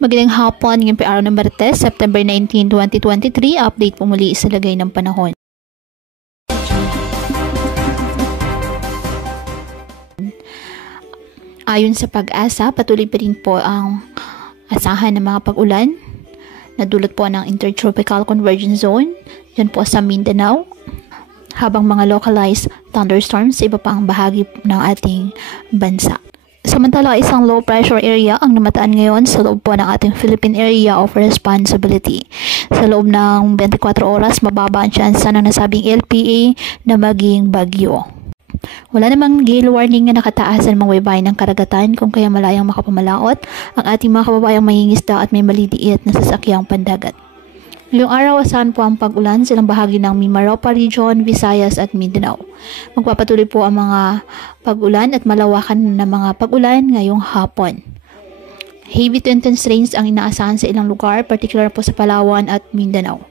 Magandang hapon, ngayon po araw ng Martes, September 19, 2023. Update po muli sa lagay ng panahon. Ayon sa Pag-asa, patuloy pa rin po ang asahan ng mga pag-ulan na dulot po ng Intertropical Convergence Zone dyan po sa Mindanao, habang mga localized thunderstorms sa iba pang bahagi ng ating bansa. Samantala, isang low pressure area ang namataan ngayon sa loob po ng ating Philippine Area of Responsibility. Sa loob ng 24 oras, mababa ang tsansa ng nasabing LPA na maging bagyo. Wala namang gale warning na nakataasan mga baybayin ng karagatan, kung kaya malayang makapamalaot ang ating mga kababayang mangingisda at may maliliit na sasakyang pandagat. Ngayong araw, asahan po ang pag-ulan sa ilang bahagi ng Mimaropa Region, Visayas at Mindanao. Magpapatuloy po ang mga pag-ulan at malawakan na mga pag-ulan ngayong hapon. Heavy to intense rains ang inaasahan sa ilang lugar, particular po sa Palawan at Mindanao.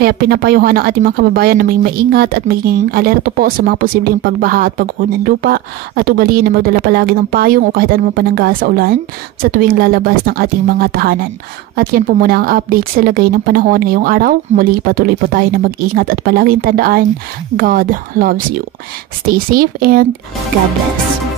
Kaya pinapayuhan ng ating mga kababayan na may maingat at maging alerto po sa mga posibleng pagbaha at pagguho ng lupa, at ugaliin na magdala palagi ng payong o kahit anumang panangga sa ulan sa tuwing lalabas ng ating mga tahanan. At yan po muna ang update sa lagay ng panahon ngayong araw. Muli patuloy po tayo na mag-ingat at palaging tandaan, God loves you. Stay safe and God bless.